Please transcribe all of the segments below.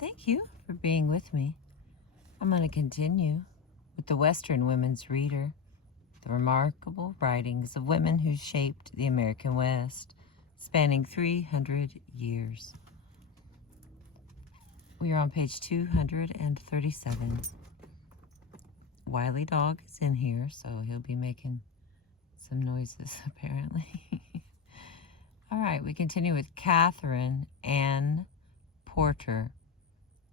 Thank you for being with me. I'm going to continue with the Western Women's Reader, the remarkable writings of women who shaped the American West, spanning 300 years. We are on page 237. Wiley Dog is in here, so he'll be making some noises, apparently. All right, we continue with Catherine Ann Porter,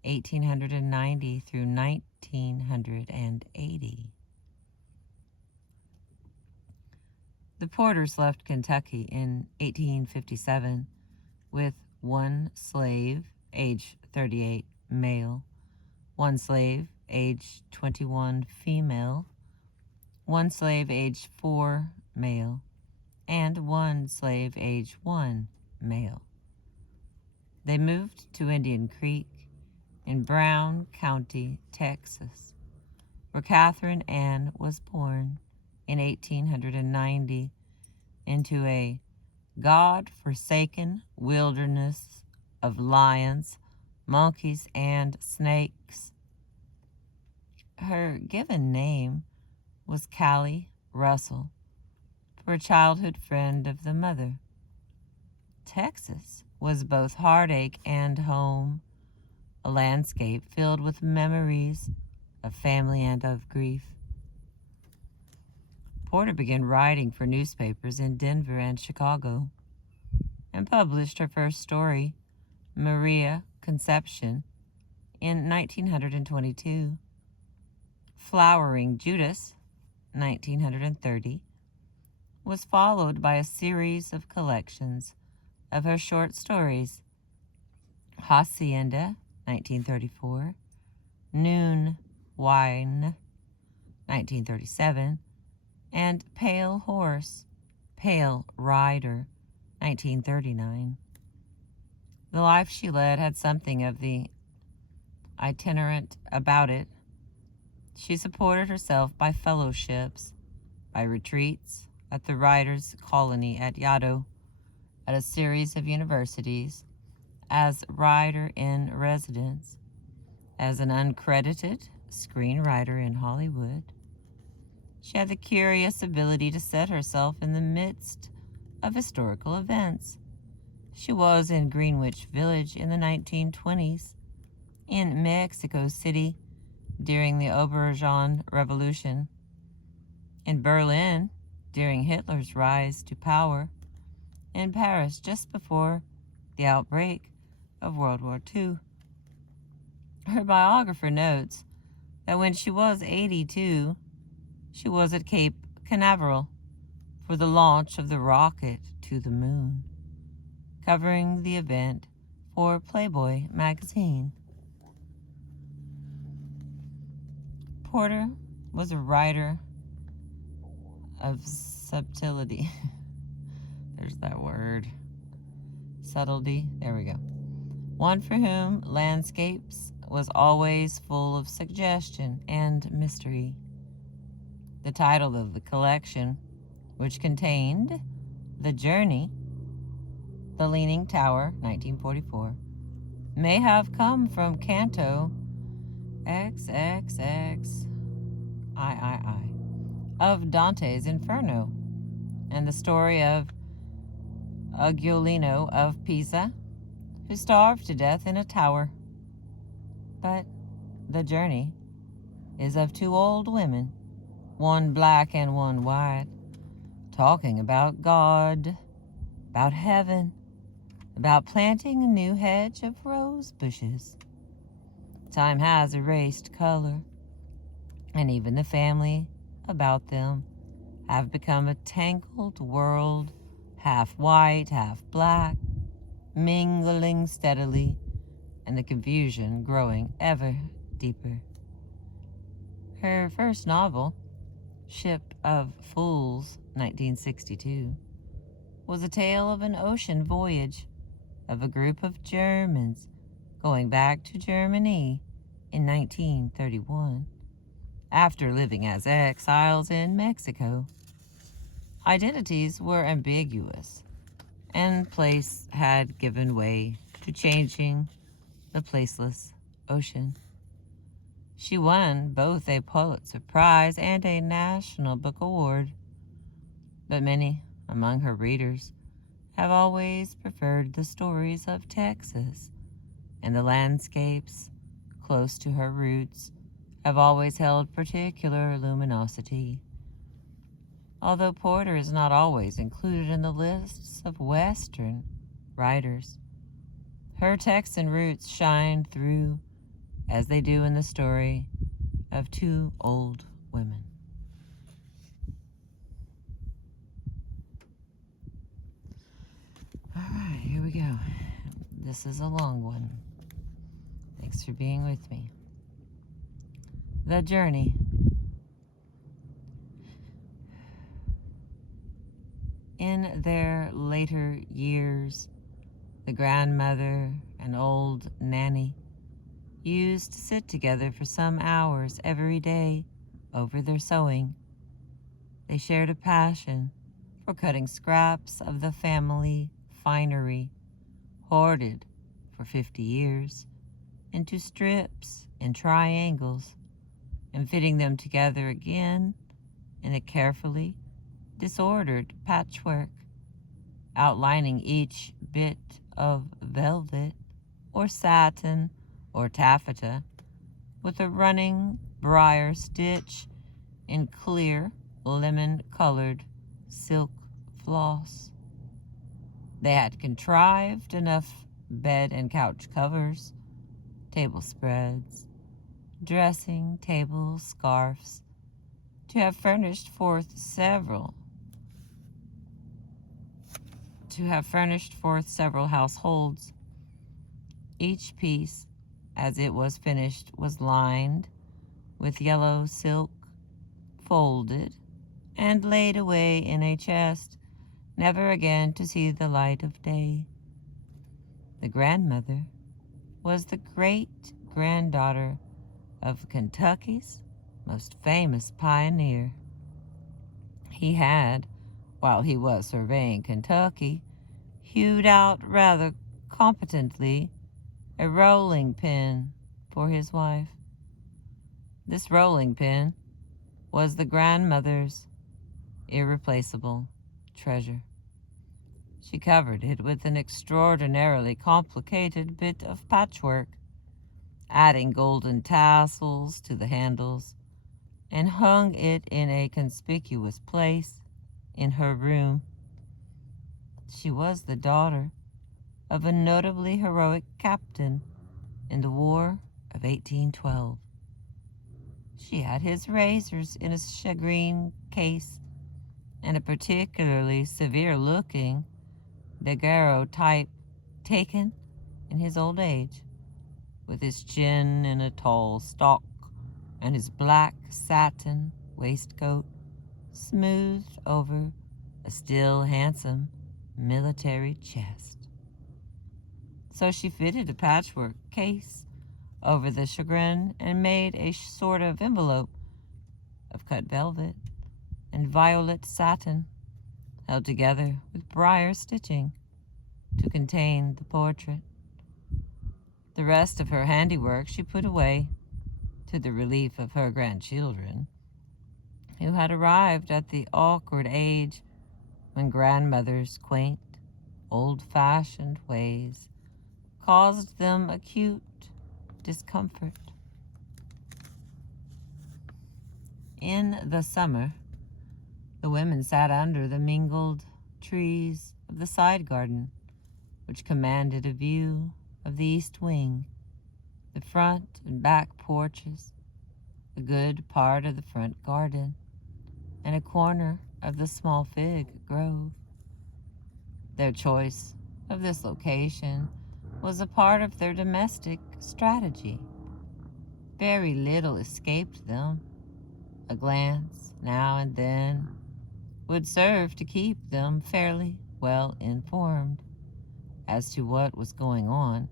1890 through 1980. The Porters left Kentucky in 1857 with one slave, age 38, male, one slave, age 21, female, one slave, age 4, male, and one slave, age 1, male. They moved to Indian Creek in Brown County, Texas, where Catherine Ann was born in 1890 into a God-forsaken wilderness of lions, monkeys, and snakes. Her given name was Callie Russell, for a childhood friend of the mother. Texas was both heartache and home, a landscape filled with memories of family and of grief. Porter began writing for newspapers in Denver and Chicago and published her first story, Maria Conception, in 1922. Flowering Judas, 1930, was followed by a series of collections of her short stories, Hacienda, 1934, Noon Wine, 1937, and Pale Horse, Pale Rider, 1939. The life she led had something of the itinerant about it. She supported herself by fellowships, by retreats at the Writers' Colony at Yaddo, at a series of universities, as writer-in-residence, as an uncredited screenwriter in Hollywood. She had the curious ability to set herself in the midst of historical events. She was in Greenwich Village in the 1920s, in Mexico City during the Auvergnat Revolution, in Berlin during Hitler's rise to power, in Paris just before the outbreak of World War II. Her biographer notes that when she was 82, she was at Cape Canaveral for the launch of the rocket to the moon, covering the event for Playboy magazine. Porter was a writer of subtlety. There's that word. Subtlety. There we go. One for whom landscapes was always full of suggestion and mystery. The title of the collection, which contained The Journey, The Leaning Tower, 1944, may have come from Canto XXXIII of Dante's Inferno, and the story of Ugolino of Pisa, who starved to death in a tower. But the journey is of two old women, one black and one white, talking about God, about heaven, about planting a new hedge of rose bushes. Time has erased color, and even the family about them have become a tangled world, half white, half black, mingling steadily, and the confusion growing ever deeper. Her first novel, Ship of Fools, 1962, was a tale of an ocean voyage of a group of Germans going back to Germany in 1931, after living as exiles in Mexico. Identities were ambiguous, and place had given way to changing the placeless ocean. She won both a Pulitzer Prize and a National Book Award, but many among her readers have always preferred the stories of Texas, and the landscapes close to her roots have always held particular luminosity. Although Porter is not always included in the lists of Western writers, her Texan roots shine through as they do in the story of two old women. All right, here we go. This is a long one. Thanks for being with me. The Journey. In their later years, the grandmother and old nanny used to sit together for some hours every day over their sewing. They shared a passion for cutting scraps of the family finery, hoarded for 50 years, into strips and triangles, and fitting them together again in a carefully disordered patchwork, outlining each bit of velvet or satin or taffeta with a running briar stitch in clear lemon-colored silk floss. They had contrived enough bed and couch covers, table spreads, dressing tables, scarfs, to have furnished forth several households. Each piece, as it was finished, was lined with yellow silk, folded, and laid away in a chest, never again to see the light of day. The grandmother was the great-granddaughter of Kentucky's most famous pioneer. He had, while he was surveying Kentucky, hewed out rather competently a rolling pin for his wife. This rolling pin was the grandmother's irreplaceable treasure. She covered it with an extraordinarily complicated bit of patchwork, adding golden tassels to the handles, and hung it in a conspicuous place in her room. She was the daughter of a notably heroic captain in the War of 1812. She had his razors in a shagreen case and a particularly severe-looking daguerreotype taken in his old age, with his chin in a tall stalk and his black satin waistcoat smoothed over a still handsome military chest. So she fitted a patchwork case over the chagrin and made a sort of envelope of cut velvet and violet satin, held together with briar stitching, to contain the portrait. The rest of her handiwork she put away, to the relief of her grandchildren, who had arrived at the awkward age when grandmother's quaint, old-fashioned ways caused them acute discomfort. In the summer, the women sat under the mingled trees of the side garden, which commanded a view of the east wing, the front and back porches, a good part of the front garden, and a corner of the small fig grove. Their choice of this location was a part of their domestic strategy. Very little escaped them. A glance, now and then, would serve to keep them fairly well informed as to what was going on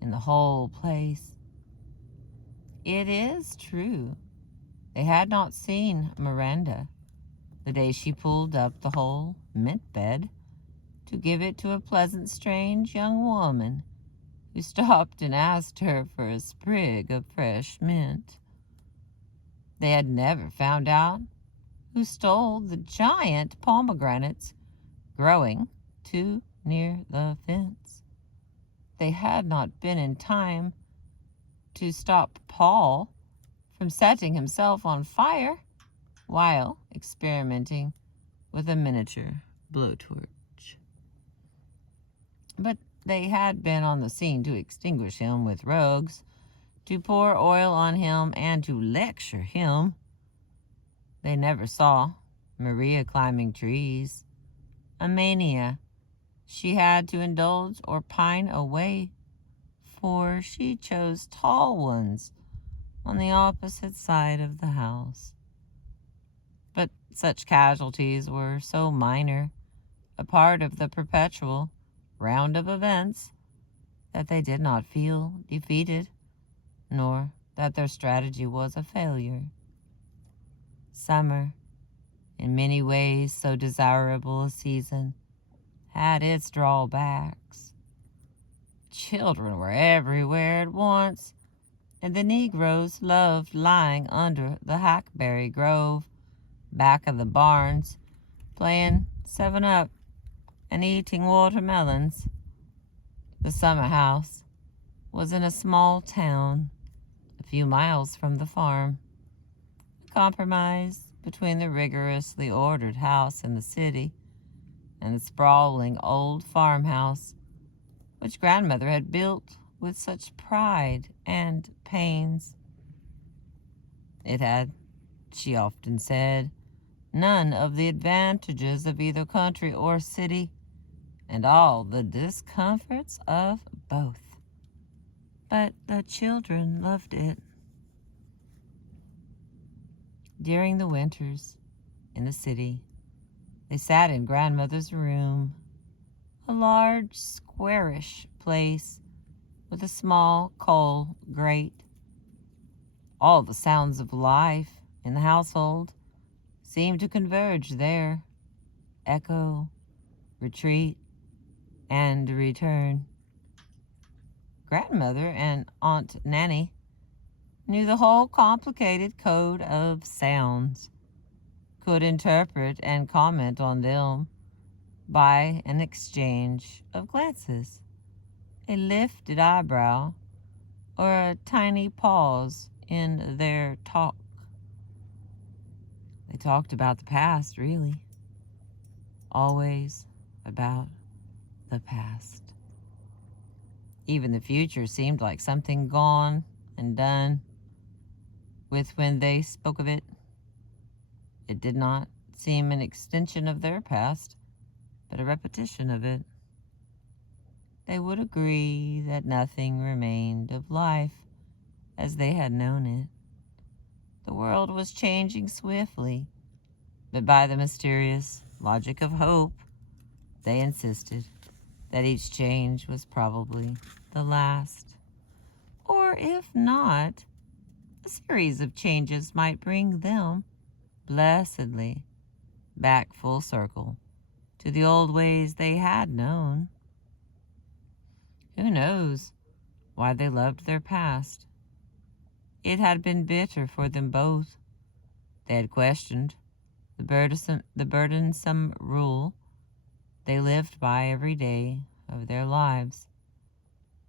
in the whole place. It is true, they had not seen Miranda the day she pulled up the whole mint bed to give it to a pleasant, strange young woman who stopped and asked her for a sprig of fresh mint. They had never found out who stole the giant pomegranates growing too near the fence. They had not been in time to stop Paul from setting himself on fire while experimenting with a miniature blowtorch. But they had been on the scene to extinguish him with rogues, to pour oil on him, and to lecture him. They never saw Maria climbing trees, a mania she had to indulge or pine away, for she chose tall ones on the opposite side of the house. But such casualties were so minor, a part of the perpetual round of events, that they did not feel defeated, nor that their strategy was a failure. Summer, in many ways so desirable a season, had its drawbacks. Children were everywhere at once, and the Negroes loved lying under the hackberry grove back of the barns, playing 7-up and eating watermelons. The summer house was in a small town a few miles from the farm, a compromise between the rigorously ordered house in the city and the sprawling old farmhouse which grandmother had built with such pride and pains. It had, she often said, none of the advantages of either country or city, and all the discomforts of both. But the children loved it. During the winters in the city, they sat in grandmother's room, a large, squarish place with a small coal grate. All the sounds of life in the household seemed to converge there, echo, retreat, and return. Grandmother and Aunt Nanny knew the whole complicated code of sounds, could interpret and comment on them by an exchange of glances, a lifted eyebrow, or a tiny pause in their talk. They talked about the past, really. Always about the past. Even the future seemed like something gone and done with when they spoke of it. It did not seem an extension of their past, but a repetition of it. They would agree that nothing remained of life as they had known it. The world was changing swiftly, but by the mysterious logic of hope, they insisted that each change was probably the last. Or if not, a series of changes might bring them blessedly back full circle to the old ways they had known. Who knows why they loved their past? It had been bitter for them both. They had questioned the burdensome rule they lived by every day of their lives,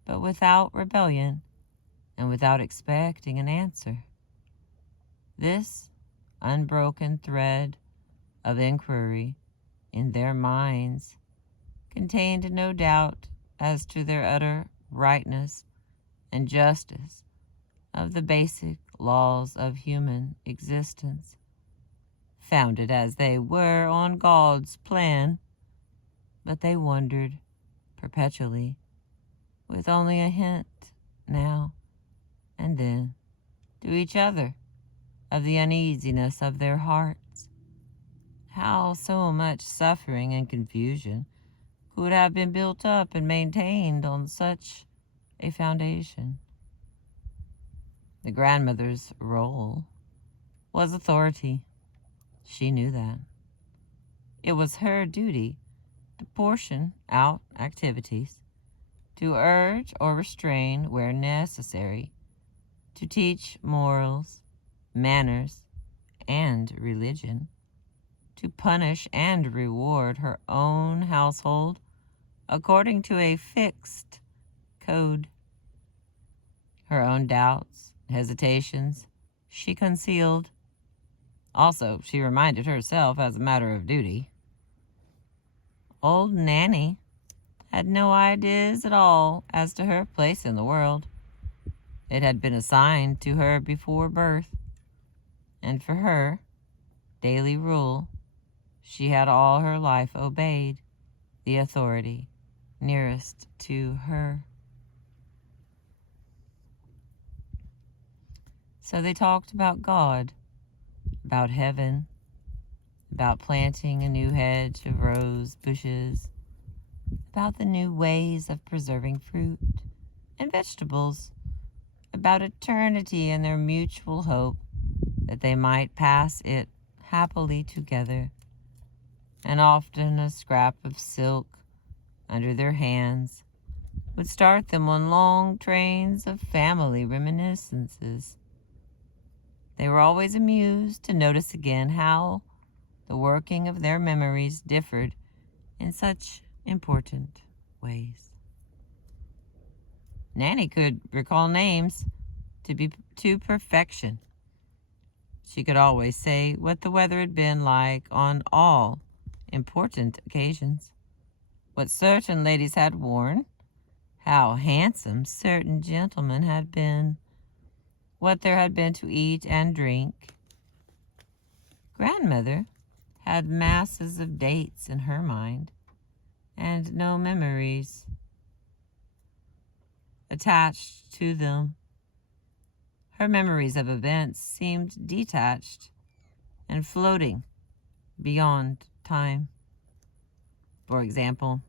but without rebellion and without expecting an answer. This unbroken thread of inquiry in their minds contained no doubt as to their utter rightness and justice of the basic laws of human existence, founded as they were on God's plan. But they wondered perpetually, with only a hint now and then to each other of the uneasiness of their hearts, how so much suffering and confusion could have been built up and maintained on such a foundation. The grandmother's role was authority. She knew that. It was her duty to portion out activities, to urge or restrain where necessary, to teach morals, manners, and religion, to punish and reward her own household according to a fixed code. Her own doubts, hesitations, she concealed. Also, she reminded herself as a matter of duty. Old Nanny had no ideas at all as to her place in the world. It had been assigned to her before birth, and for her daily rule, she had all her life obeyed the authority nearest to her. So they talked about God, about heaven, about planting a new hedge of rose bushes, about the new ways of preserving fruit and vegetables, about eternity and their mutual hope that they might pass it happily together, and often a scrap of silk under their hands would start them on long trains of family reminiscences. They were always amused to notice again how the working of their memories differed in such important ways. Nanny could recall names to perfection. She could always say what the weather had been like on all important occasions, what certain ladies had worn, how handsome certain gentlemen had been, what there had been to eat and drink. Grandmother had masses of dates in her mind, and no memories attached to them. Her memories of events seemed detached and floating beyond time. For example,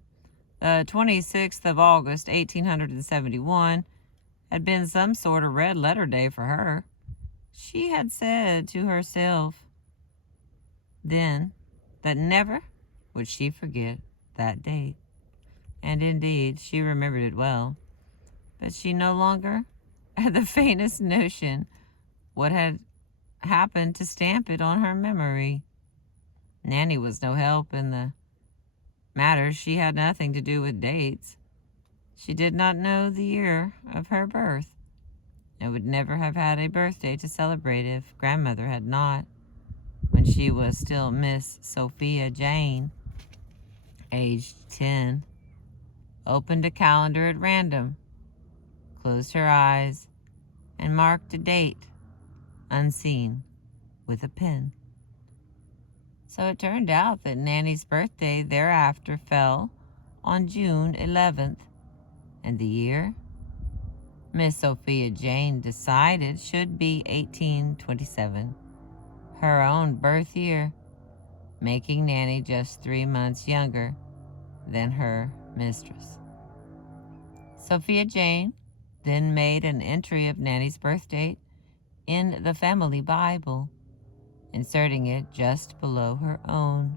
the 26th of August, 1871, had been some sort of red letter day for her. She had said to herself then that never would she forget that date. And indeed, she remembered it well. But she no longer had the faintest notion what had happened to stamp it on her memory. Nanny was no help in the matter. She had nothing to do with dates. She did not know the year of her birth, and would never have had a birthday to celebrate if grandmother had not, when she was still Miss Sophia Jane, aged 10, opened a calendar at random, closed her eyes, and marked a date, unseen, with a pen. So it turned out that Nanny's birthday thereafter fell on June 11th, and the year Miss Sophia Jane decided should be 1827, her own birth year, making Nanny just 3 months younger than her mistress. Sophia Jane then made an entry of Nanny's birth date in the family Bible, inserting it just below her own.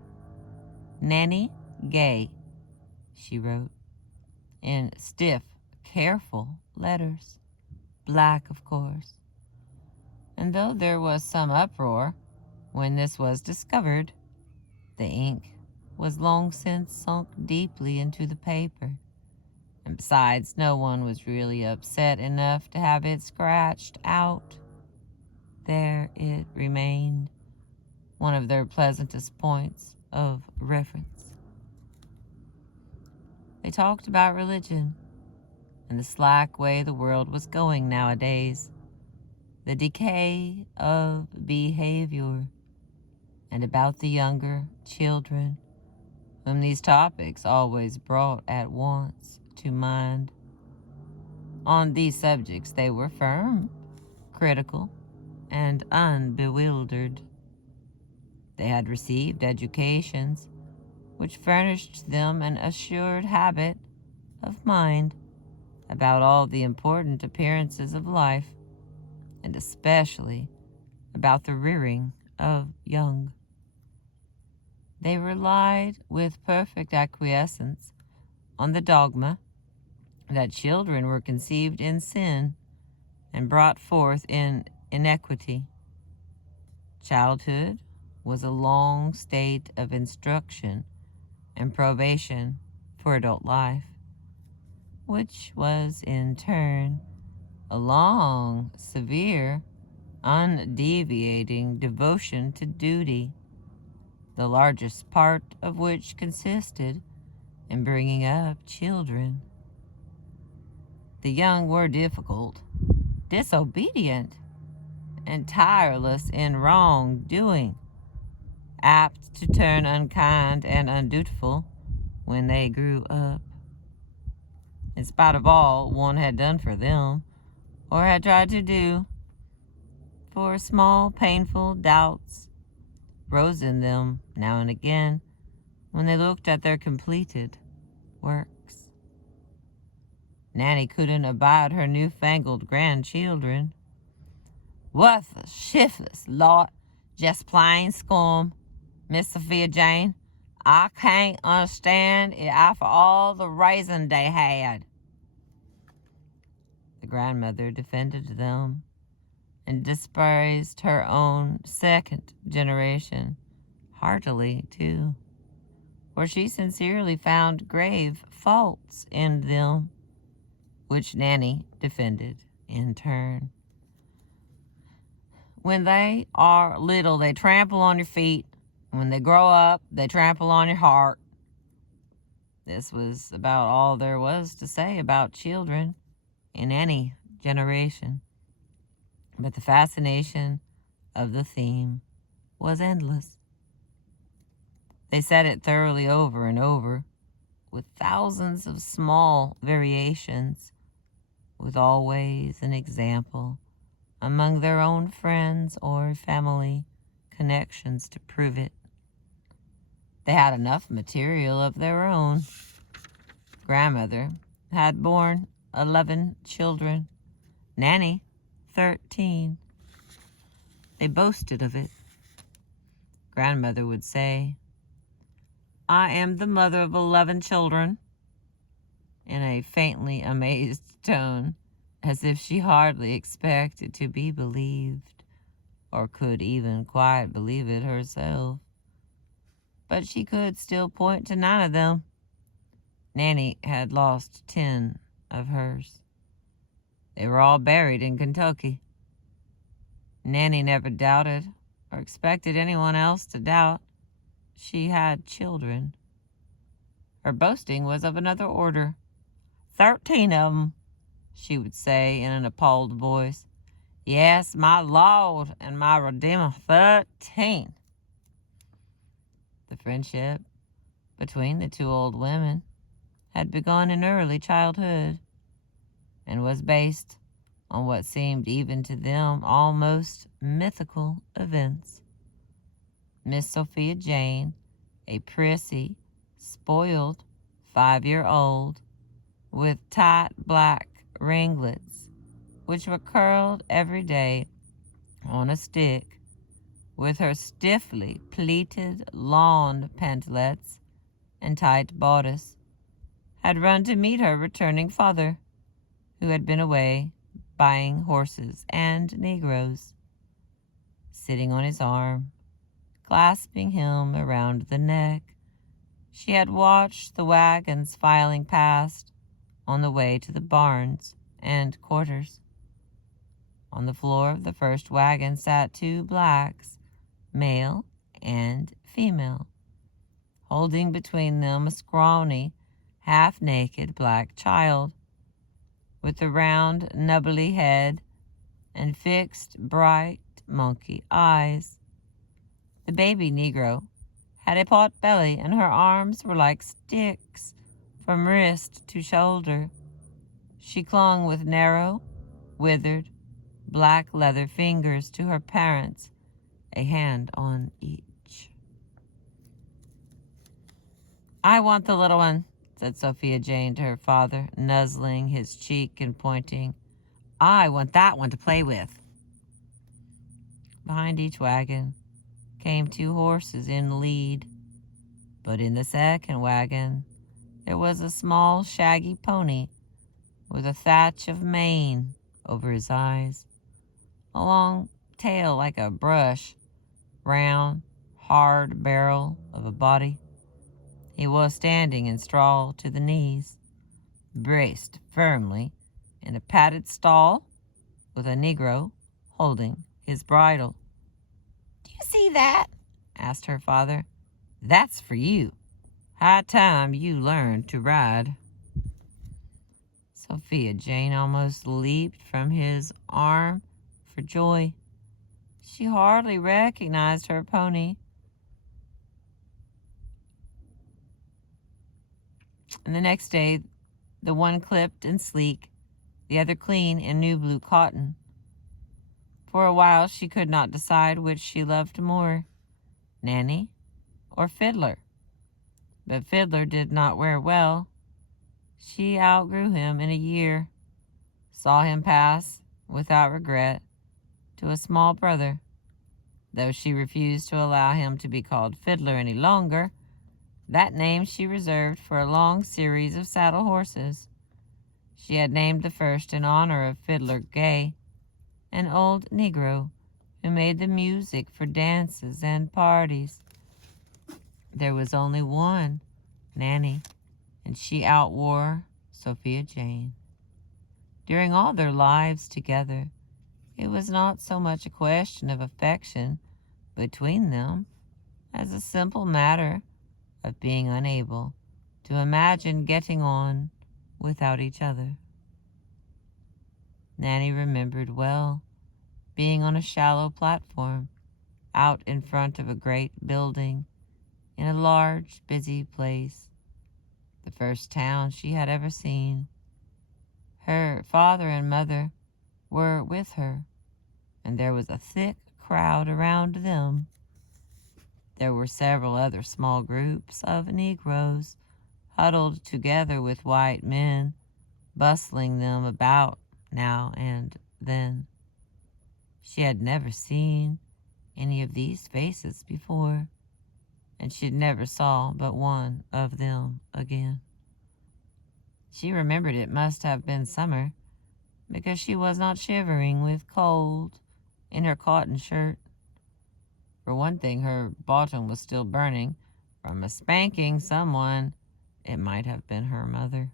Nanny Gay, she wrote, in stiff, careful letters, black of course. And though there was some uproar when this was discovered, the ink was long since sunk deeply into the paper, and besides, no one was really upset enough to have it scratched out. There it remained, one of their pleasantest points of reference. They talked about religion and the slack way the world was going nowadays, the decay of behavior, and about the younger children, whom these topics always brought at once to mind. On these subjects they were firm, critical, and unbewildered. They had received educations which furnished them an assured habit of mind about all the important appearances of life, and especially about the rearing of young. They relied with perfect acquiescence on the dogma that children were conceived in sin and brought forth in iniquity. Childhood was a long state of instruction and probation for adult life, which was in turn a long, severe, undeviating devotion to duty, the largest part of which consisted in bringing up children. The young were difficult, disobedient, and tireless in wrongdoing, apt to turn unkind and undutiful when they grew up. In spite of all one had done for them, or had tried to do, for small, painful doubts rose in them now and again when they looked at their completed works. Nanny couldn't abide her newfangled grandchildren. Worthless, shiftless lot, just plain scum, Miss Sophia Jane. I can't understand it after all the raising they had. The grandmother defended them and despised her own second generation heartily, too, for she sincerely found grave faults in them, which Nanny defended in turn. When they are little, they trample on your feet. When they grow up, they trample on your heart. This was about all there was to say about children in any generation. But the fascination of the theme was endless. They said it thoroughly over and over, with thousands of small variations, with always an example among their own friends or family connections to prove it. They had enough material of their own. Grandmother had borne 11 children, Nanny 13. They boasted of it. Grandmother would say, "I am the mother of 11 children," in a faintly amazed tone, as if she hardly expected to be believed, or could even quite believe it herself. But she could still point to 9 of them. Nanny had lost 10 of hers. They were all buried in Kentucky. Nanny never doubted or expected anyone else to doubt she had children. Her boasting was of another order. 13 of 'em, she would say in an appalled voice. Yes, my Lord and my Redeemer, 13. The friendship between the two old women had begun in early childhood and was based on what seemed even to them almost mythical events. Miss Sophia Jane, a prissy, spoiled 5-year-old with tight black ringlets, which were curled every day on a stick, with her stiffly pleated lawn pantalettes and tight bodice, had run to meet her returning father, who had been away buying horses and Negroes. Sitting on his arm, clasping him around the neck, she had watched the wagons filing past on the way to the barns and quarters. On the floor of the first wagon sat 2 blacks, male and female, holding between them a scrawny, half-naked black child, with a round, nubbly head and fixed, bright, monkey eyes. The baby Negro had a pot belly, and her arms were like sticks from wrist to shoulder. She clung with narrow, withered, black leather fingers to her parents, a hand on each. I want the little one, said Sophia Jane to her father, nuzzling his cheek and pointing. I want that one to play with. Behind each wagon came 2 horses in lead, but in the second wagon there was a small, shaggy pony with a thatch of mane over his eyes, a long tail like a brush, round, hard barrel of a body. He was standing in straw to the knees, braced firmly in a padded stall with a Negro holding his bridle. "Do you see that?" asked her father. "That's for you. High time you learned to ride." Sophia Jane almost leaped from his arm for joy. She hardly recognized her pony. And the next day, the one clipped and sleek, the other clean in new blue cotton. For a while she could not decide which she loved more, Nanny or Fiddler. But Fiddler did not wear well. She outgrew him in a year, saw him pass, without regret, to a small brother. Though she refused to allow him to be called Fiddler any longer, that name she reserved for a long series of saddle horses. She had named the first in honor of Fiddler Gay, an old Negro who made the music for dances and parties. There was only one Nanny, and she outwore Sophia Jane. During all their lives together, it was not so much a question of affection between them as a simple matter of being unable to imagine getting on without each other. Nanny remembered well being on a shallow platform out in front of a great building in a large, busy place, the first town she had ever seen. Her father and mother were with her, and there was a thick crowd around them. There were several other small groups of Negroes huddled together with white men, bustling them about now and then. She had never seen any of these faces before, and she never saw but one of them again. She remembered it must have been summer, because she was not shivering with cold in her cotton shirt. For one thing, her bottom was still burning from a spanking someone, it might have been her mother,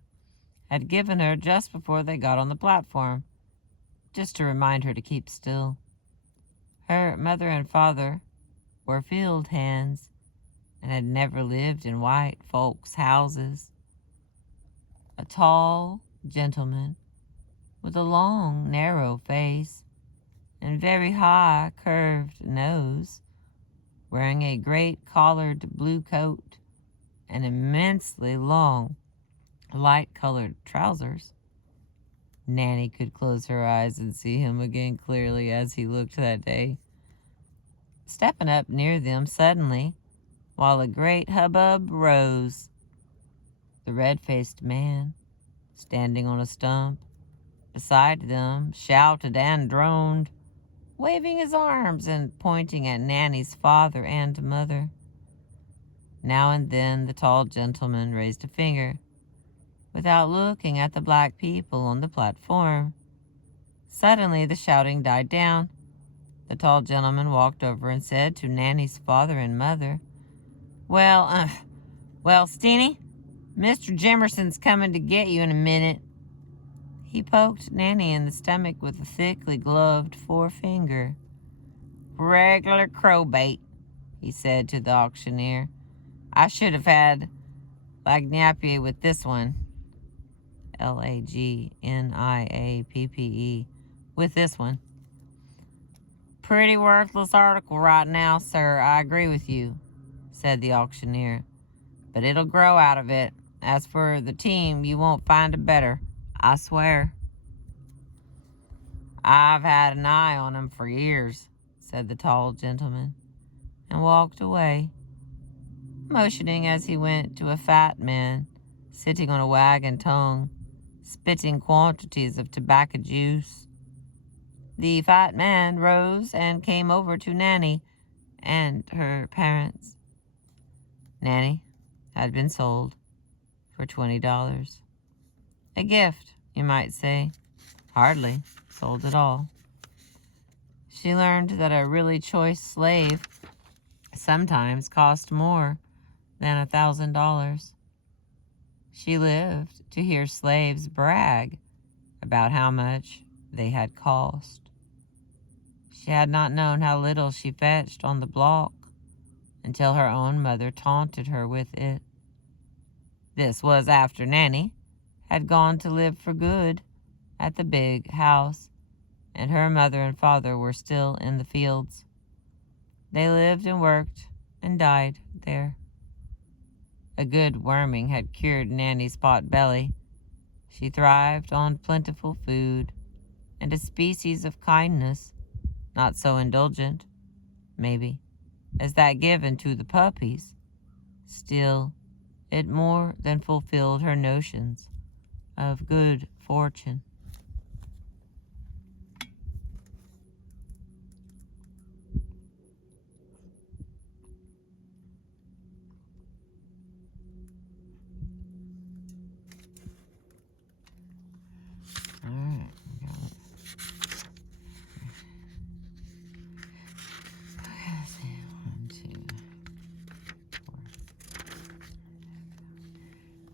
had given her just before they got on the platform, just to remind her to keep still. Her mother and father were field hands and had never lived in white folks' houses. A tall gentleman with a long, narrow face and very high, curved nose, wearing a great collared blue coat and immensely long, light-colored trousers. Nanny could close her eyes and see him again clearly as he looked that day, stepping up near them suddenly, while a great hubbub rose. The red-faced man, standing on a stump beside them, shouted and droned, waving his arms and pointing at Nanny's father and mother. Now and then the tall gentleman raised a finger, without looking at the black people on the platform. Suddenly the shouting died down. The tall gentleman walked over and said to Nanny's father and mother, Well, Steenie, Mr. Jimerson's coming to get you in a minute." He poked Nanny in the stomach with a thickly gloved forefinger. "Regular crowbait," he said to the auctioneer. "I should have had Lagniappe with this one." Lagniappe, with this one. "Pretty worthless article right now, sir, I agree with you," said the auctioneer. "But it'll grow out of it. As for the team, you won't find a better, I swear." "I've had an eye on 'em for years," said the tall gentleman, and walked away, motioning as he went to a fat man sitting on a wagon tongue, spitting quantities of tobacco juice. The fat man rose and came over to Nanny and her parents. Nanny had been sold for $20. A gift, you might say. Hardly sold at all. She learned that a really choice slave sometimes cost more than $1,000. She lived to hear slaves brag about how much they had cost. She had not known how little she fetched on the block until her own mother taunted her with it. This was after Nanny had gone to live for good at the big house, and her mother and father were still in the fields. They lived and worked and died there. A good worming had cured Nanny's pot belly. She thrived on plentiful food and a species of kindness, not so indulgent, maybe, as that given to the puppies. Still, it more than fulfilled her notions of good fortune. All right, we got it. Okay, let's see. 1, 2, 4.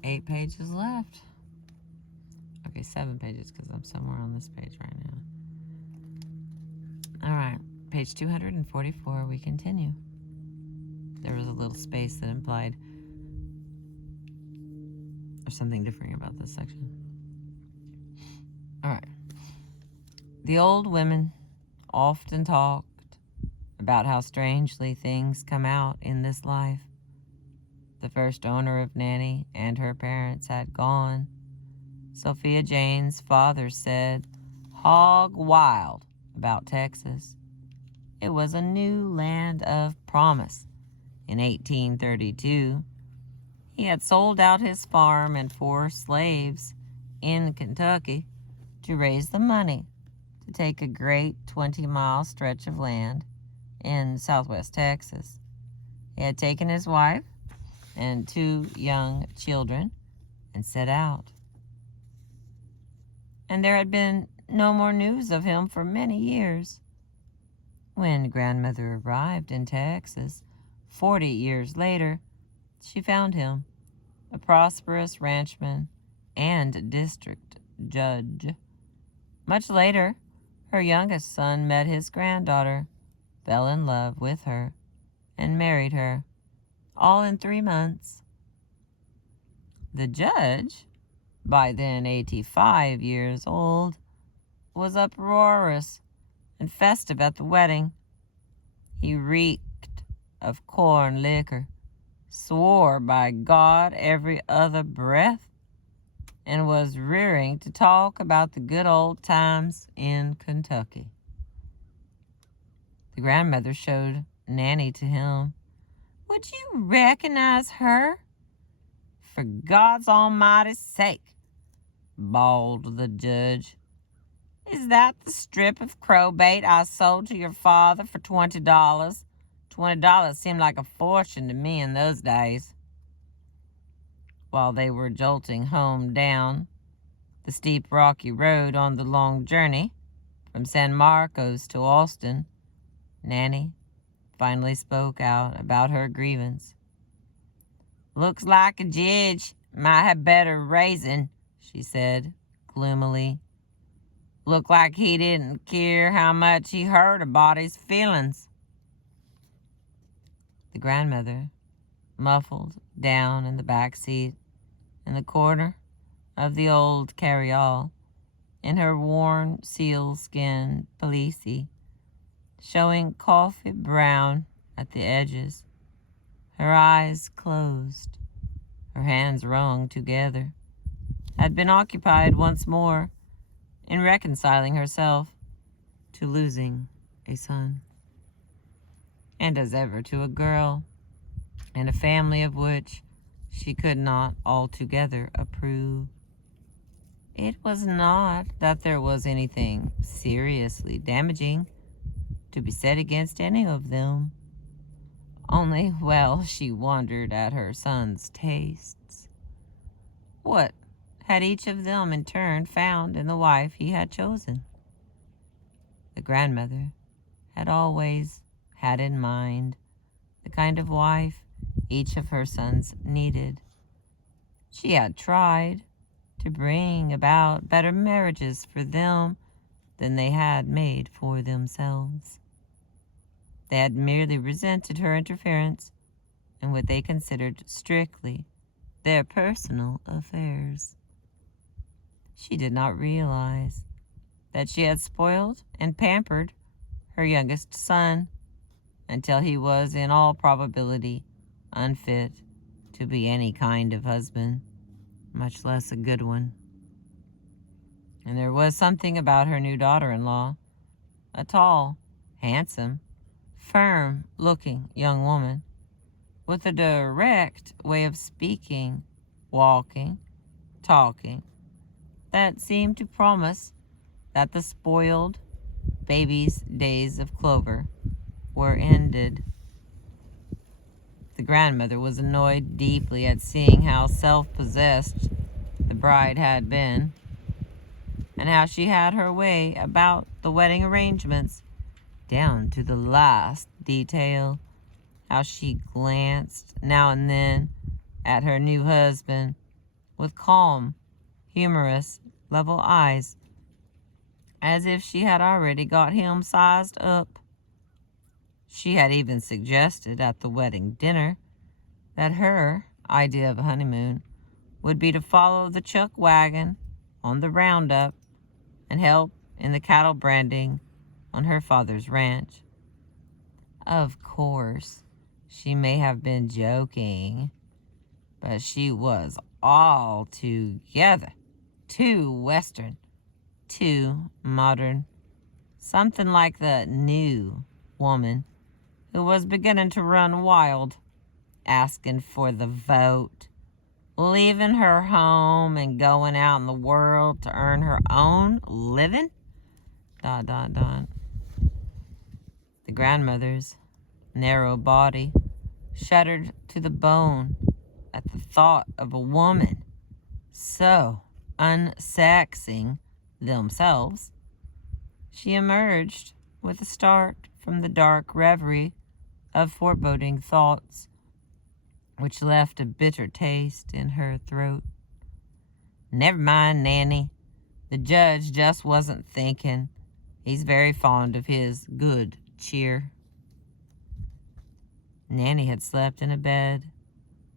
8 pages left. Okay, 7 pages because I'm somewhere on this page right now. All right, page 244, we continue. There was a little space that implied there's something different about this section. All right. The old women often talked about how strangely things come out in this life. The first owner of Nanny and her parents had gone. Sophia Jane's father said hog wild about Texas. It was a new land of promise. In 1832, he had sold out his farm and 4 slaves in Kentucky to raise the money to take a great 20-mile stretch of land in southwest Texas. He had taken his wife and 2 young children and set out. And there had been no more news of him for many years. When grandmother arrived in Texas 40 years later, she found him, a prosperous ranchman and district judge. Much later, her youngest son met his granddaughter, fell in love with her, and married her, all in 3 months. The judge, by then 85 years old, was uproarious and festive at the wedding. He reeked of corn liquor, swore by God every other breath, and was rearing to talk about the good old times in Kentucky. The grandmother showed Nanny to him. "Would you recognize her? For God's almighty sake," bawled the judge. "Is that the strip of crowbait I sold to your father for $20? $20 seemed like a fortune to me in those days." While they were jolting home down the steep rocky road on the long journey from San Marcos to Austin, Nanny finally spoke out about her grievance. "Looks like a judge might have better raising," she said gloomily. "Looked like he didn't care how much he hurt a body's feelings." The grandmother, muffled down in the back seat in the corner of the old carryall, in her worn sealskin pelisse, showing coffee brown at the edges, her eyes closed, her hands wrung together, had been occupied once more in reconciling herself to losing a son, and as ever to a girl, and a family of which she could not altogether approve. It was not that there was anything seriously damaging to be said against any of them. Only, well, she wondered at her son's tastes. What had each of them in turn found in the wife he had chosen. The grandmother had always had in mind the kind of wife each of her sons needed. She had tried to bring about better marriages for them than they had made for themselves. They had merely resented her interference in what they considered strictly their personal affairs. She did not realize that she had spoiled and pampered her youngest son until he was in all probability unfit to be any kind of husband, much less a good one. And there was something about her new daughter-in-law, a tall, handsome, firm-looking young woman, with a direct way of speaking, walking, talking, that seemed to promise that the spoiled baby's days of clover were ended. The grandmother was annoyed deeply at seeing how self-possessed the bride had been, and how she had her way about the wedding arrangements down to the last detail, how she glanced now and then at her new husband with calm, humorous, level eyes, as if she had already got him sized up. She had even suggested at the wedding dinner that her idea of a honeymoon would be to follow the chuck wagon on the roundup and help in the cattle branding on her father's ranch. Of course, she may have been joking, but she was altogether too Western, too modern, something like the new woman who was beginning to run wild, asking for the vote, leaving her home and going out in the world to earn her own living. ... The grandmother's narrow body shuddered to the bone at the thought of a woman so unsexing themselves. She emerged with a start from the dark reverie of foreboding thoughts, which left a bitter taste in her throat. Never mind, Nanny. The judge just wasn't thinking. He's very fond of his good cheer. Nanny had slept in a bed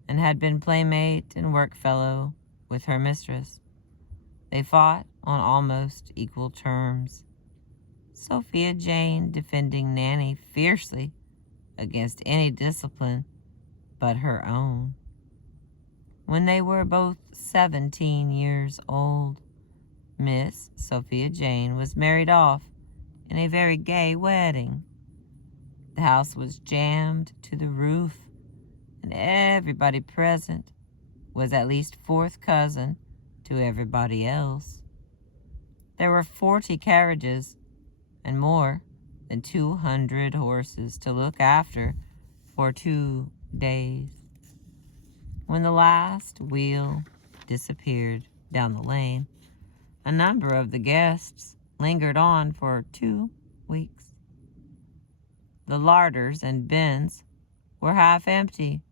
and had been playmate and workfellow with her mistress. They fought on almost equal terms, Sophia Jane defending Nanny fiercely against any discipline but her own. When they were both 17 years old, Miss Sophia Jane was married off in a very gay wedding. The house was jammed to the roof, and everybody present was at least fourth cousin to everybody else. There were 40 carriages and more than 200 horses to look after for 2 days. When the last wheel disappeared down the lane, a number of the guests lingered on for 2 weeks. The larders and bins were half empty,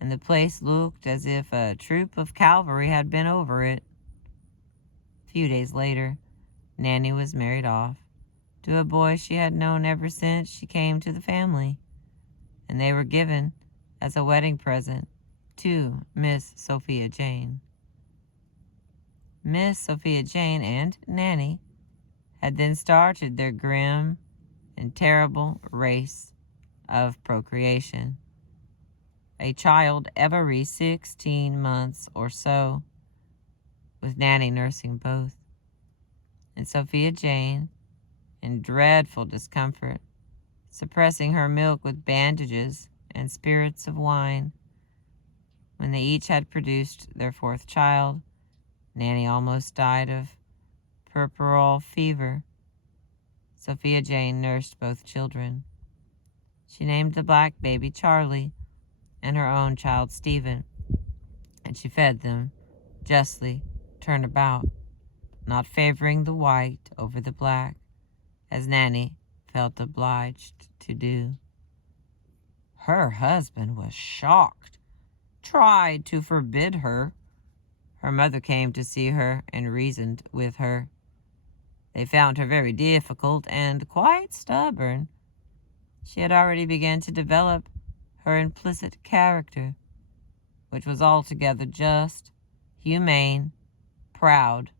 and the place looked as if a troop of cavalry had been over it. A few days later, Nanny was married off to a boy she had known ever since she came to the family, and they were given as a wedding present to Miss Sophia Jane. Miss Sophia Jane and Nanny had then started their grim and terrible race of procreation, a child every 16 months or so, with Nanny nursing both, and Sophia Jane, in dreadful discomfort, suppressing her milk with bandages and spirits of wine. When they each had produced their 4th child, Nanny almost died of puerperal fever. Sophia Jane nursed both children. She named the black baby Charlie and her own child Stephen, and she fed them justly turn about, not favoring the white over the black, as Nanny felt obliged to do. Her husband was shocked, tried to forbid her. Her mother came to see her and reasoned with her. They found her very difficult and quite stubborn. She had already begun to develop her implicit character, which was altogether just, humane, proud,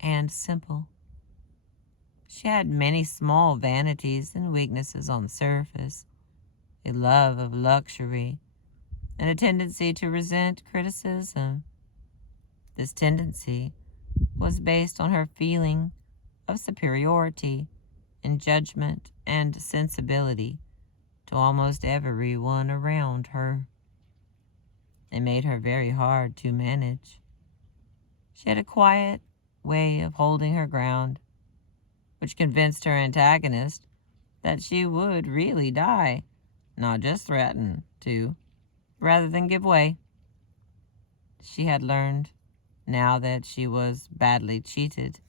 and simple. She had many small vanities and weaknesses on the surface, a love of luxury, and a tendency to resent criticism. This tendency was based on her feeling of superiority in judgment and sensibility to almost everyone around her. It made her very hard to manage. She had a quiet way of holding her ground, which convinced her antagonist that she would really die, not just threaten to, rather than give way. She had learned, now that she was badly cheated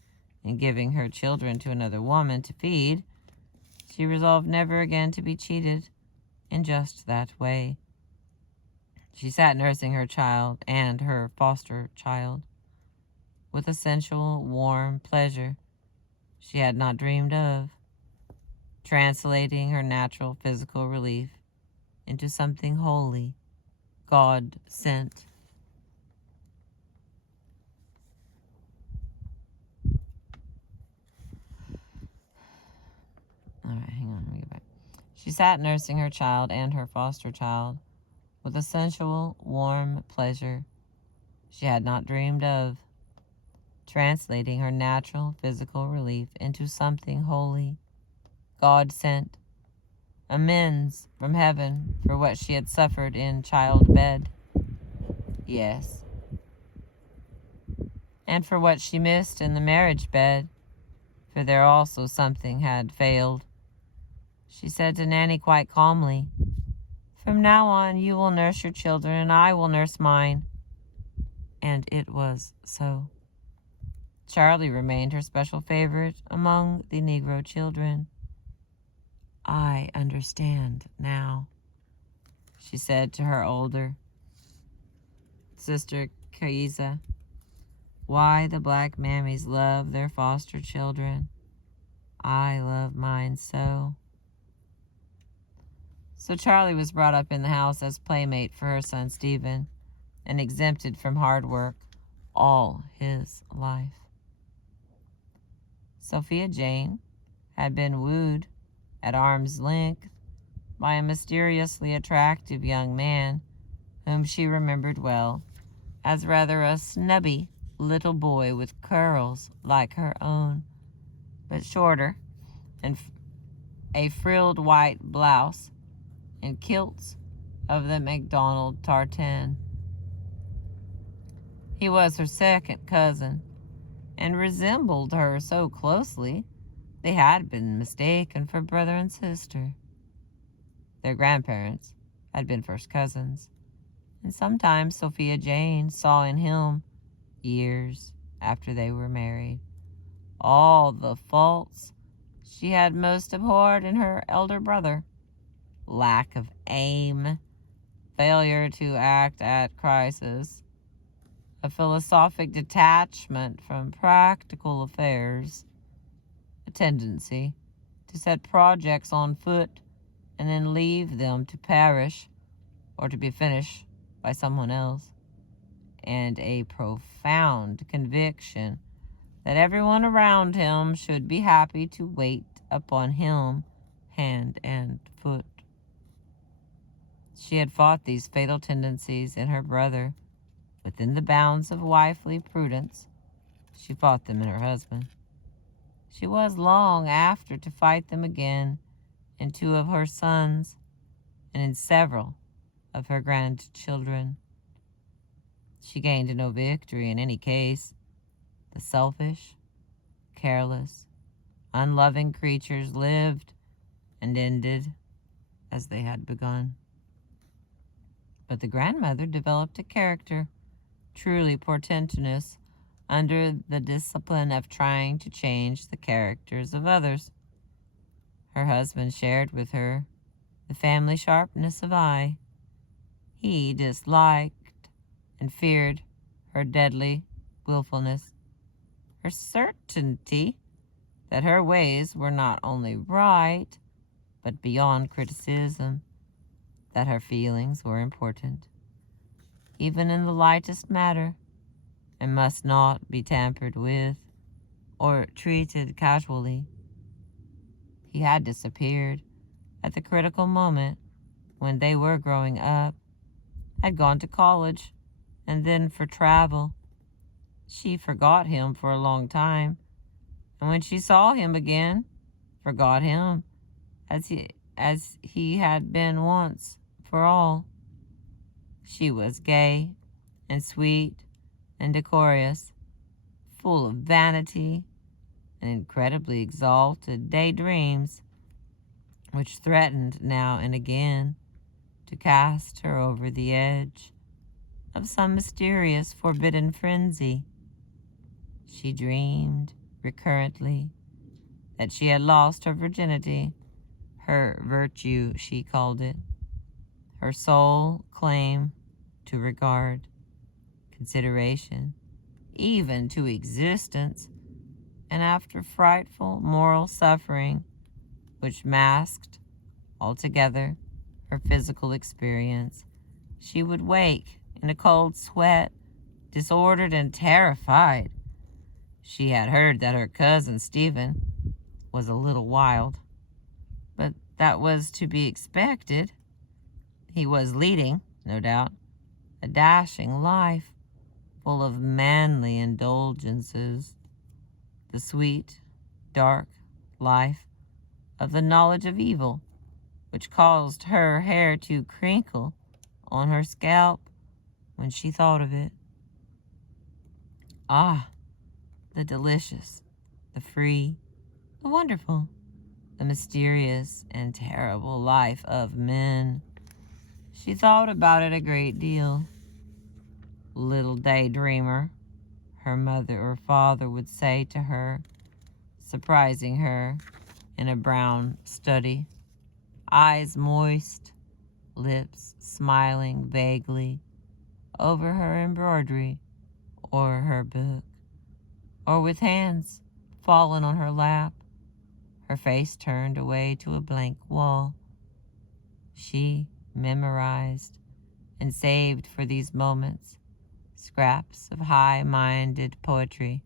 in giving her children to another woman to feed, she resolved never again to be cheated in just that way. She sat nursing her child and her foster child with a sensual, warm pleasure she had not dreamed of, translating her natural physical relief into something holy, God sent. All right, hang on, let me get back. She sat nursing her child and her foster child with a sensual, warm pleasure she had not dreamed of, translating her natural physical relief into something holy, God sent, amends from heaven for what she had suffered in childbed. Yes. And for what she missed in the marriage bed, for there also something had failed. She said to Nanny quite calmly, "From now on you will nurse your children and I will nurse mine." And it was so. Charlie remained her special favorite among the Negro children. "I understand now," she said to her older sister Kaiza, "why the black mammies love their foster children. I love mine so." So Charlie was brought up in the house as playmate for her son Stephen and exempted from hard work all his life. Sophia Jane had been wooed at arm's length by a mysteriously attractive young man whom she remembered well as rather a snubby little boy with curls like her own, but shorter, and a frilled white blouse and kilts of the MacDonald tartan. He was her second cousin and resembled her so closely they had been mistaken for brother and sister. Their grandparents had been first cousins, and sometimes Sophia Jane saw in him, years after they were married, all the faults she had most abhorred in her elder brother: lack of aim, failure to act at crisis, a philosophic detachment from practical affairs, a tendency to set projects on foot and then leave them to perish or to be finished by someone else, and a profound conviction that everyone around him should be happy to wait upon him hand and foot. She had fought these fatal tendencies in her brother within the bounds of wifely prudence. She fought them in her husband. She was long after to fight them again in two of her sons and in several of her grandchildren. She gained no victory in any case. The selfish, careless, unloving creatures lived and ended as they had begun. But the grandmother developed a character truly portentous under the discipline of trying to change the characters of others. Her husband shared with her the family sharpness of eye. He disliked and feared her deadly willfulness, her certainty that her ways were not only right, but beyond criticism, that her feelings were important, even in the lightest matter, and must not be tampered with or treated casually. He had disappeared at the critical moment when they were growing up, had gone to college, and then for travel. She forgot him for a long time, and when she saw him again, forgot him as he had been once for all. She was gay and sweet and decorous, full of vanity and incredibly exalted daydreams, which threatened now and again to cast her over the edge of some mysterious forbidden frenzy. She dreamed recurrently that she had lost her virginity, her virtue, she called it, her sole claim to regard, consideration, even to existence, and after frightful moral suffering, which masked altogether her physical experience, she would wake in a cold sweat, disordered and terrified. She had heard that her cousin Stephen was a little wild, but that was to be expected. He was leading, no doubt, a dashing life, full of manly indulgences, the sweet, dark life of the knowledge of evil, which caused her hair to crinkle on her scalp when she thought of it. Ah, the delicious, the free, the wonderful, the mysterious and terrible life of men. She thought about it a great deal. Little daydreamer, her mother or father would say to her, surprising her in a brown study, eyes moist, lips smiling vaguely over her embroidery or her book, or with hands fallen on her lap, her face turned away to a blank wall. She memorized and saved for these moments scraps of high-minded poetry,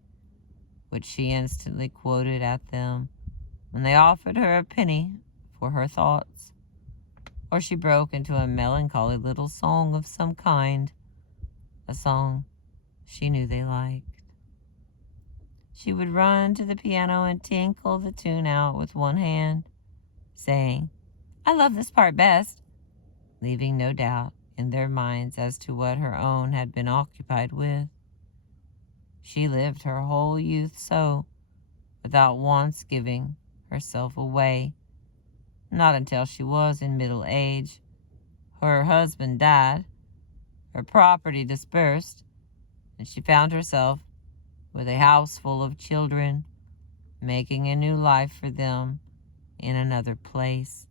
which she instantly quoted at them when they offered her a penny for her thoughts, or she broke into a melancholy little song of some kind, a song she knew they liked. She would run to the piano and tinkle the tune out with one hand, saying, "I love this part best," leaving no doubt in their minds as to what her own had been occupied with. She lived her whole youth so, without once giving herself away, not until she was in middle age. Her husband died, her property dispersed, and she found herself with a house full of children, making a new life for them in another place,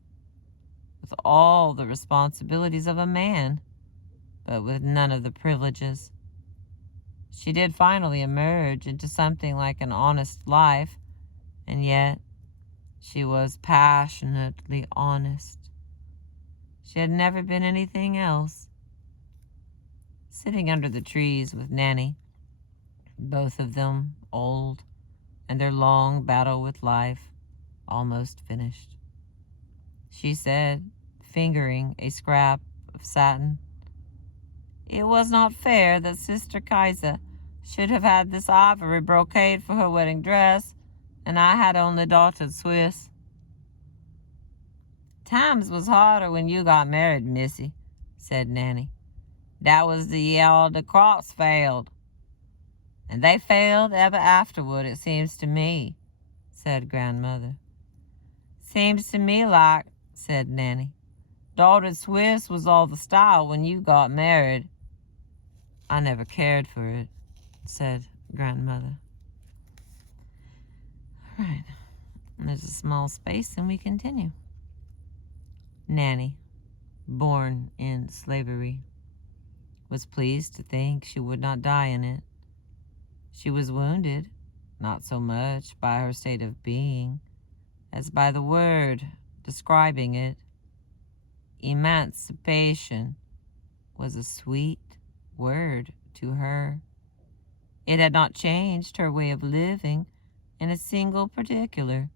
with all the responsibilities of a man, but with none of the privileges. She did finally emerge into something like an honest life, and yet she was passionately honest. She had never been anything else. Sitting under the trees with Nanny, both of them old, and their long battle with life almost finished, she said, fingering a scrap of satin, "It was not fair that Sister Kaiser should have had this ivory brocade for her wedding dress, and I had only dotted Swiss." "Times was harder when you got married, Missy," said Nanny. "That was the year all the crops failed." "And they failed ever afterward, it seems to me," said Grandmother. "Seems to me like," said Nanny, "dotted Swiss was all the style when you got married." "I never cared for it," said grandmother. All right. And there's a small space and we continue. Nanny, born in slavery, was pleased to think she would not die in it. She was wounded, not so much by her state of being as by the word describing it. Emancipation was a sweet word to her. It had not changed her way of living in a single particular,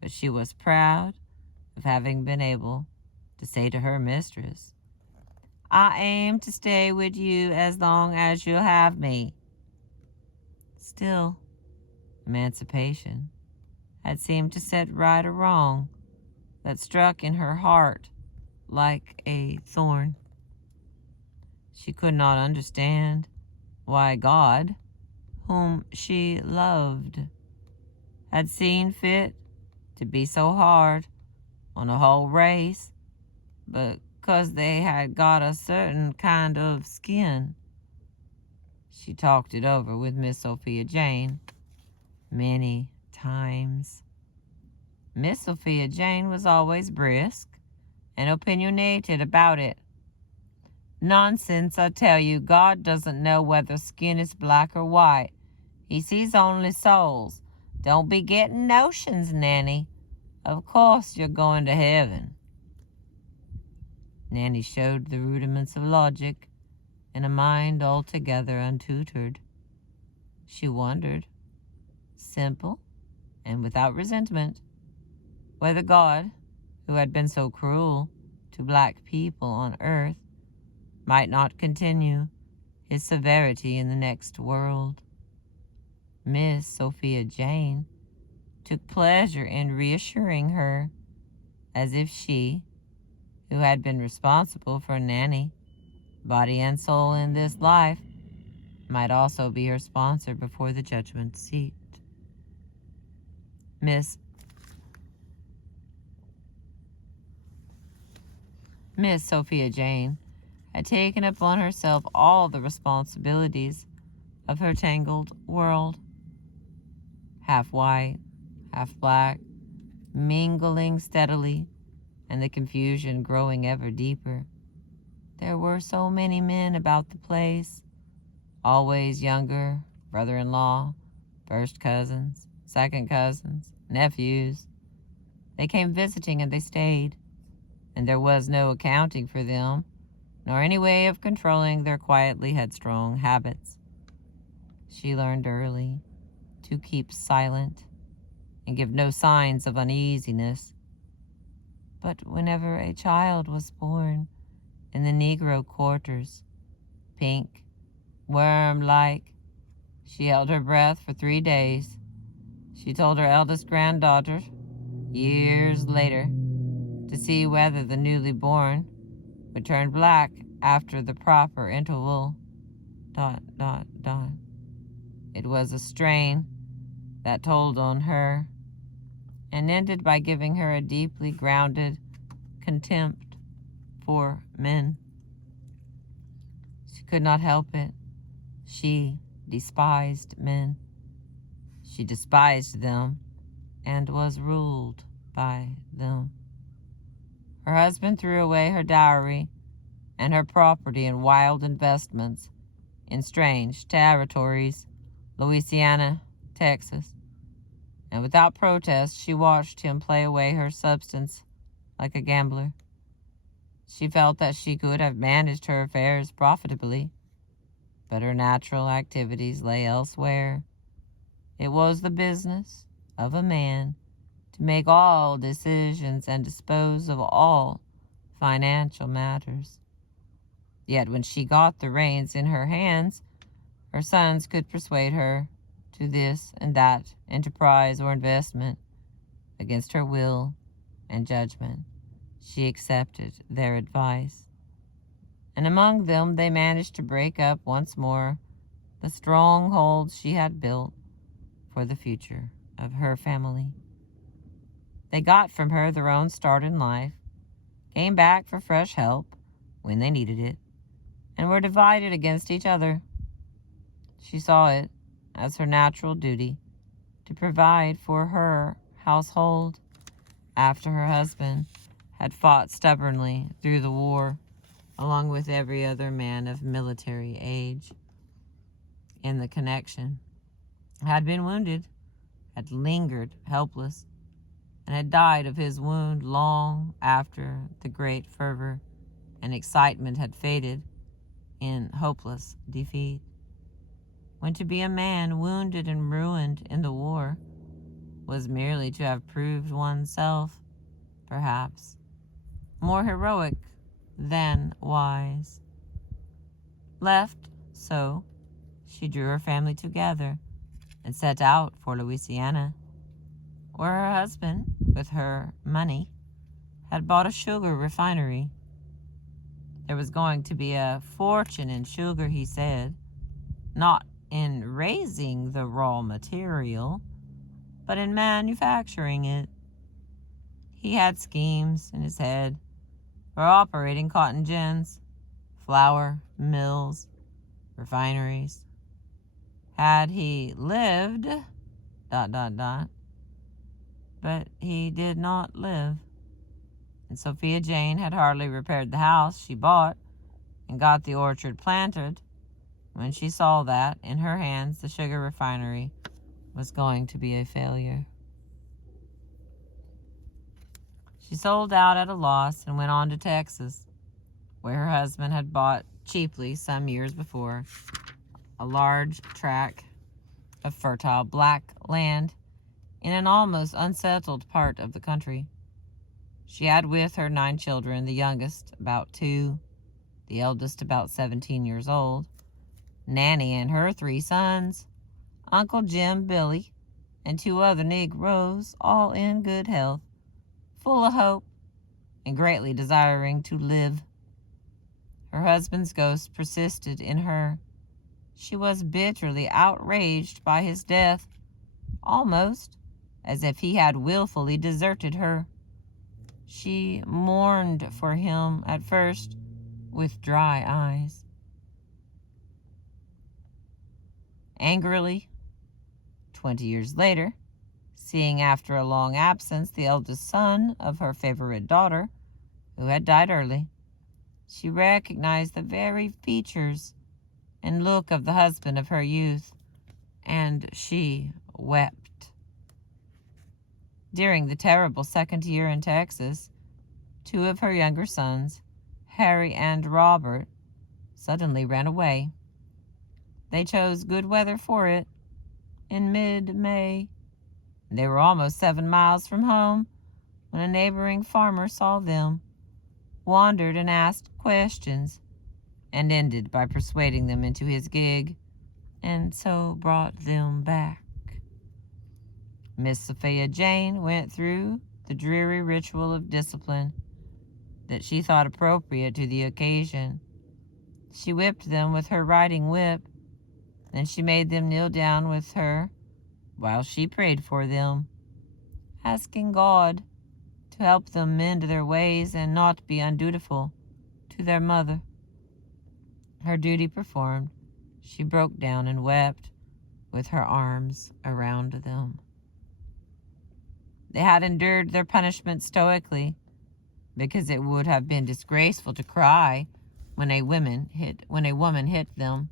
but she was proud of having been able to say to her mistress, "I aim to stay with you as long as you'll have me." Still, emancipation had seemed to set right a wrong that struck in her heart like a thorn. She could not understand why God, whom she loved, had seen fit to be so hard on a whole race because they had got a certain kind of skin. She talked it over with Miss Sophia Jane many times. Miss Sophia Jane was always brisk and opinionated about it. "Nonsense, I tell you. God doesn't know whether skin is black or white. He sees only souls. Don't be getting notions, Nanny. Of course you're going to heaven." Nanny showed the rudiments of logic in a mind altogether untutored. She wondered, simple and without resentment, whether God, who had been so cruel to black people on earth, might not continue his severity in the next world. Miss Sophia Jane took pleasure in reassuring her, as if she, who had been responsible for Nanny, body and soul in this life, might also be her sponsor before the judgment seat. Miss Sophia Jane had taken upon herself all the responsibilities of her tangled world. Half white, half black, mingling steadily, and the confusion growing ever deeper. There were so many men about the place, always younger, brother-in-law, first cousins, second cousins, nephews. They came visiting and they stayed, and there was no accounting for them, nor any way of controlling their quietly headstrong habits. She learned early to keep silent and give no signs of uneasiness. But whenever a child was born in the Negro quarters, pink, worm-like, she held her breath for 3 days. She told her eldest granddaughter, years later, to see whether the newly born would turn black after the proper interval. ... It was a strain that told on her and ended by giving her a deeply grounded contempt for men. She could not help it. She despised men. She despised them and was ruled by them. Her husband threw away her dowry and her property in wild investments in strange territories, Louisiana, Texas, and without protest she watched him play away her substance like a gambler. She felt that she could have managed her affairs profitably, but her natural activities lay elsewhere. It was the business of a man to make all decisions and dispose of all financial matters. Yet when she got the reins in her hands, her sons could persuade her to this and that enterprise or investment. Against her will and judgment, she accepted their advice. And among them they managed to break up once more the strongholds she had built for the future of her family. They got from her their own start in life, came back for fresh help when they needed it, and were divided against each other. She saw it as her natural duty to provide for her household after her husband had fought stubbornly through the war along with every other man of military age in the connection, had been wounded, had lingered helpless, and had died of his wound long after the great fervor and excitement had faded in hopeless defeat. When to be a man wounded and ruined in the war was merely to have proved oneself, perhaps, more heroic than wise. Left so, she drew her family together and set out for Louisiana, where her husband, with her money, had bought a sugar refinery. There was going to be a fortune in sugar, he said, not in raising the raw material, but in manufacturing it. He had schemes in his head for operating cotton gins, flour mills, refineries. Had he lived, ... But he did not live. And Sophia Jane had hardly repaired the house she bought and got the orchard planted when she saw that, in her hands, the sugar refinery was going to be a failure. She sold out at a loss and went on to Texas, where her husband had bought cheaply some years before a large tract of fertile black land in an almost unsettled part of the country. She had with her 9 children, the youngest about 2, the eldest about 17 years old, Nanny and her 3 sons, Uncle Jim, Billy, and 2 other Negroes, all in good health, full of hope, and greatly desiring to live. Her husband's ghost persisted in her. She was bitterly outraged by his death, almost as if he had willfully deserted her. She mourned for him at first with dry eyes. Angrily, 20 years later, seeing after a long absence the eldest son of her favorite daughter, who had died early, she recognized the very features and look of the husband of her youth, and she wept. During the terrible second year in Texas, 2 of her younger sons, Harry and Robert, suddenly ran away. They chose good weather for it in mid-May. They were almost 7 miles from home when a neighboring farmer saw them, wandered and asked questions, and ended by persuading them into his gig, and so brought them back. Miss Sophia Jane went through the dreary ritual of discipline that she thought appropriate to the occasion. She whipped them with her riding whip, then she made them kneel down with her while she prayed for them, asking God to help them mend their ways and not be undutiful to their mother. Her duty performed, she broke down and wept with her arms around them. They had endured their punishment stoically, because it would have been disgraceful to cry when a woman hit them,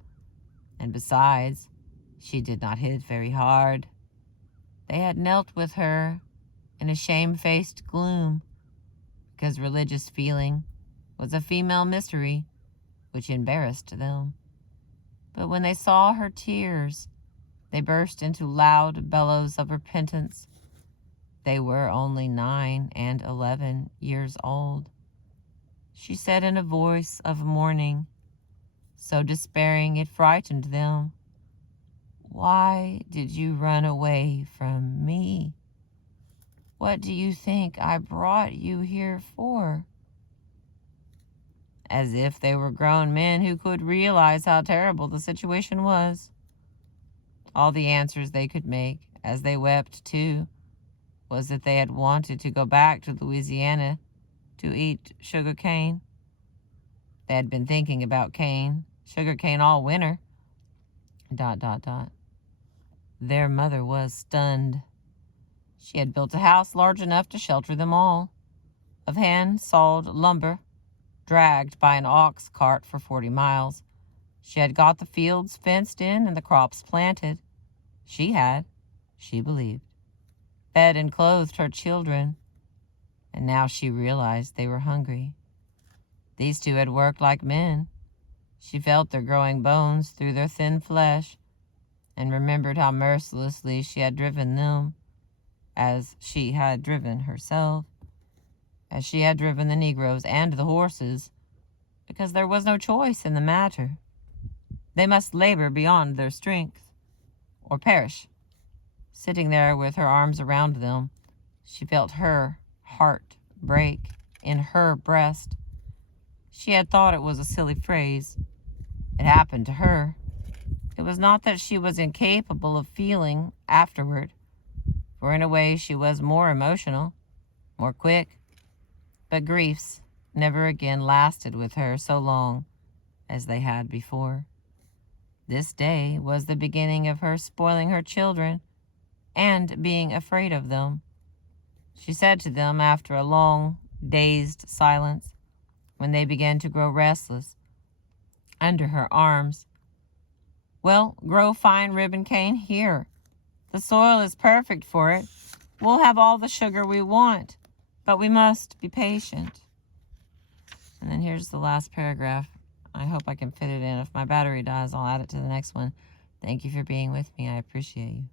and besides, she did not hit very hard. They had knelt with her in a shamefaced gloom, because religious feeling was a female mystery which embarrassed them. But when they saw her tears, they burst into loud bellows of repentance. They were only 9 and 11 years old. She said in a voice of mourning, so despairing it frightened them, "Why did you run away from me? What do you think I brought you here for?" As if they were grown men who could realize how terrible the situation was. All the answers they could make, as they wept too, was that they had wanted to go back to Louisiana to eat sugar cane. They had been thinking about sugar cane all winter, ... Their mother was stunned. She had built a house large enough to shelter them all, of hand-sawed lumber, dragged by an ox cart for 40 miles. She had got the fields fenced in and the crops planted. She had, she believed, fed and clothed her children, and now she realized they were hungry. These two had worked like men. She felt their growing bones through their thin flesh and remembered how mercilessly she had driven them, as she had driven herself, as she had driven the Negroes and the horses, because there was no choice in the matter. They must labor beyond their strength, or perish. Sitting there with her arms around them, she felt her heart break in her breast. She had thought it was a silly phrase. It happened to her. It was not that she was incapable of feeling afterward, for in a way she was more emotional, more quick, but griefs never again lasted with her so long as they had before. This day was the beginning of her spoiling her children and being afraid of them. She said to them after a long, dazed silence, when they began to grow restless under her arms, "Well, grow fine ribbon cane here. The soil is perfect for it. We'll have all the sugar we want, but we must be patient." And then here's the last paragraph. I hope I can fit it in. If my battery dies, I'll add it to the next one. Thank you for being with me. I appreciate you.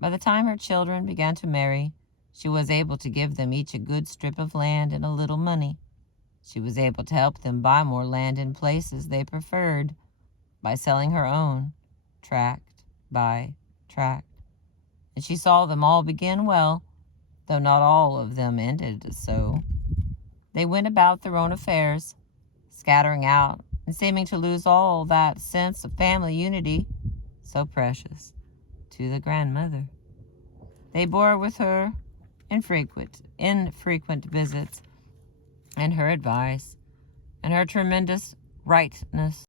By the time her children began to marry, she was able to give them each a good strip of land and a little money. She was able to help them buy more land in places they preferred by selling her own, tract by tract. And she saw them all begin well, though not all of them ended so. They went about their own affairs, scattering out and seeming to lose all that sense of family unity so precious to the grandmother. They bore with her infrequent visits, and her advice, and her tremendous rightness